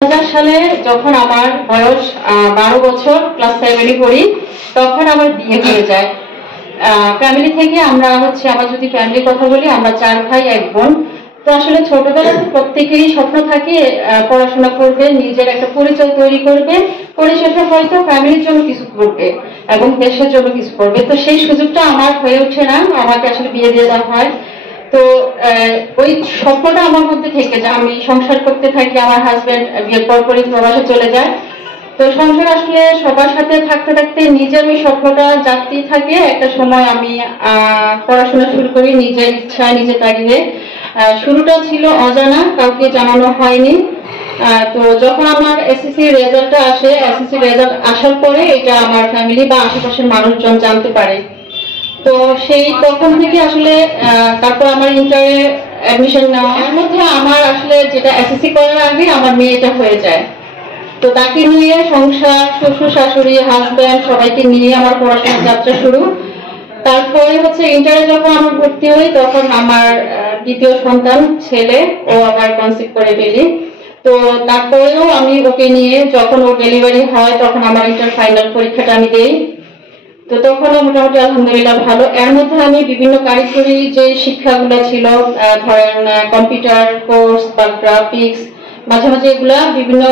সালে যখন আমার বয়স 12 বছর, ক্লাস 7-এ পড়ি, তখন আমার বিয়ে হয়ে যায়। ফ্যামিলি থেকে আমরা আমার যদি ফ্যামিলির কথা বলি, আমরা 4 ভাই 1 বোন। তো আসলে ছোটবেলা প্রত্যেকেরই স্বপ্ন থাকে পড়াশোনা করবে, নিজের একটা পরিচয় তৈরি করবে, পরিশেষে হয়তো ফ্যামিলির জন্য কিছু করবে এবং দেশের জন্য কিছু করবে। তো সেই সুযোগটা আমার হয়ে ওঠে না, আমাকে আসলে বিয়ে দিয়ে দেওয়া হয়। তো ওই স্বপ্নটা আমার মধ্যে থেকে যায়। আমি সংসার করতে থাকি, আমার হাজবেন্ড বিয়ের পরপরই প্রবাসে চলে যায়। তো সংসার আসলে সবার সাথে থাকতে থাকতে নিজের ওই স্বপ্নটা জাগতেই থাকে। একটা সময় আমি পড়াশোনা শুরু করি নিজের ইচ্ছায়, নিজের তাগিদে। শুরুটা ছিল অজানা, কাউকে জানানো হয়নি। তো যখন আমার এসএসসি রেজাল্টটা আসে, এসএসসি রেজাল্ট আসার পরে এটা আমার ফ্যামিলি বা আশেপাশের মানুষজন জানতে পারে। তো সেই তখন থেকে আসলে তারপর আমার ইন্টারে অ্যাডমিশন নেওয়া। এর মধ্যে আমার আসলে যেটা এসএসসি করার আগে আমার মেয়েটা হয়ে যায়। তো তাকে নিয়ে সংসার, শ্বশুর শাশুড়ি, হাজব্যান্ড সবাইকে নিয়ে আমার পড়াশোনার যাত্রা শুরু। তারপরে ইন্টারে যখন আমি ভর্তি হই, তখন আমার দ্বিতীয় সন্তান ছেলে, ও আবার কনসিভ করে ফেলি। তো তারপরেও আমি ওকে নিয়ে যখন ওর ডেলিভারি হয়, তখন আমার ইন্টার ফাইনাল পরীক্ষাটা আমি দেই। তো তখনও মোটামুটি আলহামদুলিল্লাহ ভালো। এর মধ্যে আমি বিভিন্ন কারিগরি যে শিক্ষাগুলো ছিল, ধরেন কম্পিউটার কোর্স বা গ্রাফিক্স, মাঝে মাঝে এগুলা বিভিন্ন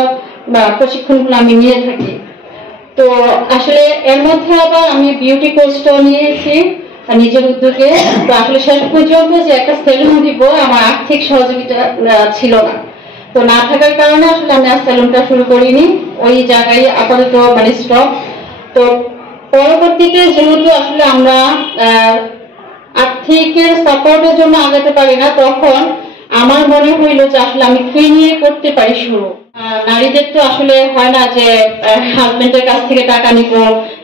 প্রশিক্ষণগুলো আমি নিয়ে থাকি। তো আসলে এর মধ্যে আবার আমি বিউটি কোর্সটাও নিয়েছি নিজের উদ্যোগে। তো আসলে শেষ পর্যন্ত যে একটা সেলুন দিব, আমার আর্থিক সহযোগিতা ছিল না। তো না থাকার কারণে আসলে আমি আর সেলুনটা শুরু করিনি, ওই জায়গায় আপাতত স্টপ। তো পরবর্তীতে যেহেতু আসলে আমরা আর্থিক সাপোর্টের জন্য আগাতে পারি না, তখন আমার মনে হইলো যে আসলে আমি কি নিয়ে করতে পারি শুরু। নারীদের তো আসলে হয় না যে হাজবেন্ডের কাছ থেকে টাকা নিব,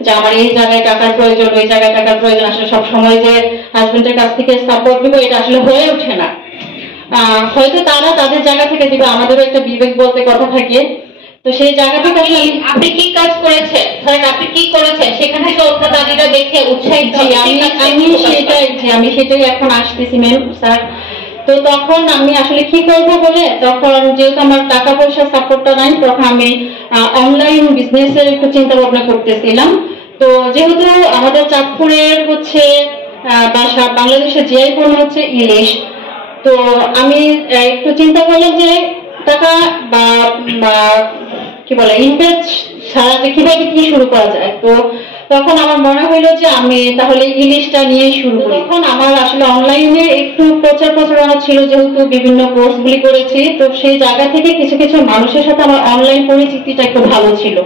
যে আমার এই জায়গায় টাকার প্রয়োজন, ওই জায়গায় টাকার প্রয়োজন। আসলে সব সময় যে হাজবেন্ডের কাছ থেকে সাপোর্ট নিব, এটা আসলে হয়ে ওঠে না। হয়তো তারা তাদের জায়গা থেকে দিবে, আমাদেরও একটা বিবেক বলতে কথা থাকে। তো সেই জায়গা থেকে আপনি কি কাজ করেছেন, ধরেন আপনি কি করেছেন, সেখান থেকে অত্যাচারীরা দেখে উৎসাহিত। আমি সেটাই এখন আসতেছি ম্যাম স্যার। তো তখন আমি আসলে কি করবো বলে, তখন যেহেতু আমার টাকা পয়সা সাপোর্টটা নাই, তখন আমি অনলাইন বিজনেসের একটু চিন্তা ভাবনা করতেছিলাম। তো যেহেতু আমাদের চাঁদপুরের বাসা, বাংলাদেশের জিআই পণ্য ইলিশ। তো আমি একটু চিন্তা করলাম যে টাকা বা কি বলে ইনভেস্ট ছাড়া কিভাবে কি শুরু করা যায়। তো তখন আমার মনে হইলো যে আমি তাহলে ইলিশটা নিয়ে শুরু করি। তখন আমার আসলে অনলাইনে একটু প্রচারণা ছিল, যেহেতু বিভিন্ন কোর্সগুলি করেছি। তো সেই জায়গা থেকে কিছু কিছু মানুষের সাথে আমার অনলাইন পরিচিতিটা একটু ভালো ছিল।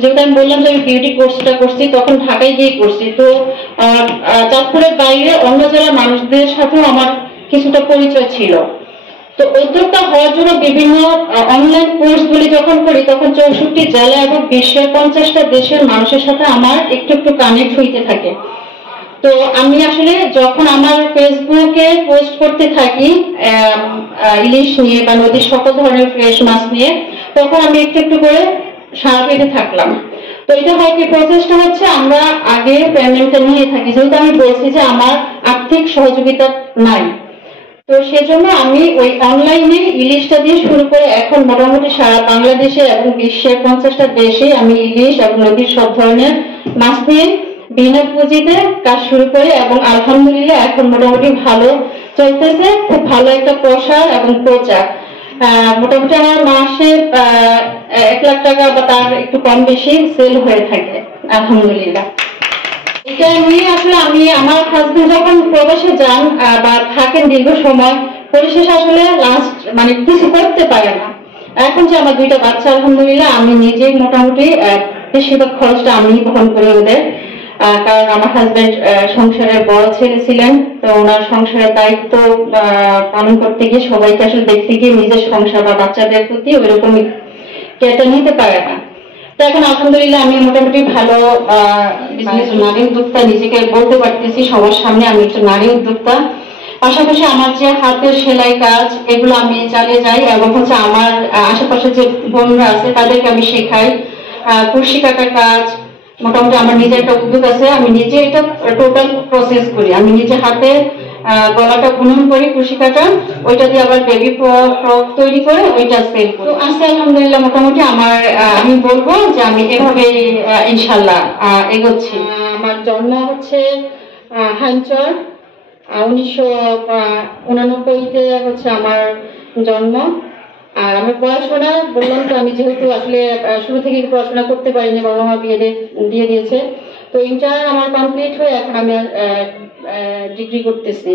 যেহেতু আমি বললাম যে আমি বিউটি কোর্সটা করছি, তখন ঢাকায় গিয়ে করছি। তো চাঁদপুরের বাইরে অন্য জেলার মানুষদের সাথেও আমার কিছুটা পরিচয় ছিল। তো উদ্যোক্তা হওয়ার জন্য বিভিন্ন অনলাইন কোর্সগুলি যখন করি, তখন 64 জেলা এবং বিশ্বের 50টা দেশের মানুষের সাথে আমার একটু একটু কানেক্ট হইতে থাকে। তো আমি আসলে যখন আমার ফেসবুকে পোস্ট করতে থাকি ইলিশ নিয়ে বা নদীর সকল ধরনের ফ্রেশ মাছ নিয়ে, তখন আমি একটু একটু করে সাড়া পেতে থাকলাম। তো এটা হয় কি, প্রসেসটা আমরা আগে পেমেন্টটা নিয়ে থাকি, যেহেতু আমি বলছি যে আমার আর্থিক সহযোগিতা নাই। তো সেজন্য আমি ওই অনলাইনে ইলিশটা দিয়ে শুরু করে এখন মোটামুটি সারা বাংলাদেশে এবং বিশ্বের 50টা দেশে আমি ইলিশ এবং নদীর সব ধরনের মাছ নিয়ে বিনা পুঁজিতে কাজ শুরু করি, এবং আলহামদুলিল্লাহ এখন মোটামুটি ভালো চলতেছে। খুব ভালো একটা প্রসার এবং প্রচার। মোটামুটি আমার মাসে 1 লাখ টাকা বা তার একটু কম বেশি সেল হয়ে থাকে আলহামদুলিল্লাহ। এটা নিয়ে আসলে আমি আমার হাজবেন্ড যখন প্রবাসে যান বা থাকেন দীর্ঘ সময়, পরিশেষে আসলে লাস্ট কিছু করতে পারে না। এখন যে আমার 2টা বাচ্চা, আলহামদুলিল্লাহ আমি নিজেই মোটামুটি বেশিরভাগ খরচটা আমি বহন করি ওদের। কারণ আমার হাজবেন্ড সংসারের বড় ছেলে ছিলেন। তো ওনার সংসারের দায়িত্ব পালন করতে গিয়ে, সবাইকে আসলে দেখতে গিয়ে নিজের সংসার বা বাচ্চাদের প্রতি ওইরকম কেয়ারটা নিতে পারে না। তো এখন আলহামদুলিল্লাহ আমি মোটামুটি ভালো নারী উদ্যোক্তা নিজেকে বলতে পারতেছি সবার সামনে, আমি একটা নারী উদ্যোক্তা। পাশাপাশি আমার যে হাতের সেলাই কাজ, এগুলো আমি চালিয়ে যাই, এবং আমার আশেপাশে যে বোনরা আছে তাদেরকে আমি শেখাই। কুর্শি কাটার কাজ, মোটামুটি আমার নিজের একটা উদ্যোগ আছে, আমি নিজে এটা টোটাল প্রসেস করি। আমি নিজে হাতে গলাটা বুনন করি কুশি কাটা, ওইটা দিয়ে আবার বেবি ফ্রক তৈরি করে ওইটা সেল করি। তো আছে আলহামদুলিল্লাহ, মোটামুটি আমার আমি বলবো যে আমি এভাবে ইনশাল্লাহ এগোচ্ছি। আমার জন্ম হচ্ছে হাইমচর, 1989-তে হচ্ছে আমার জন্ম। আর আমার পড়াশোনা বললাম তো, আমি যেহেতু আসলে শুরু থেকে পড়াশোনা করতে পারিনি, বাবা মা বিয়ে দিয়ে দিয়েছে, তো ইন্টার আমার কমপ্লিট হয়ে এখন আমি ডিগ্রি করতেছি।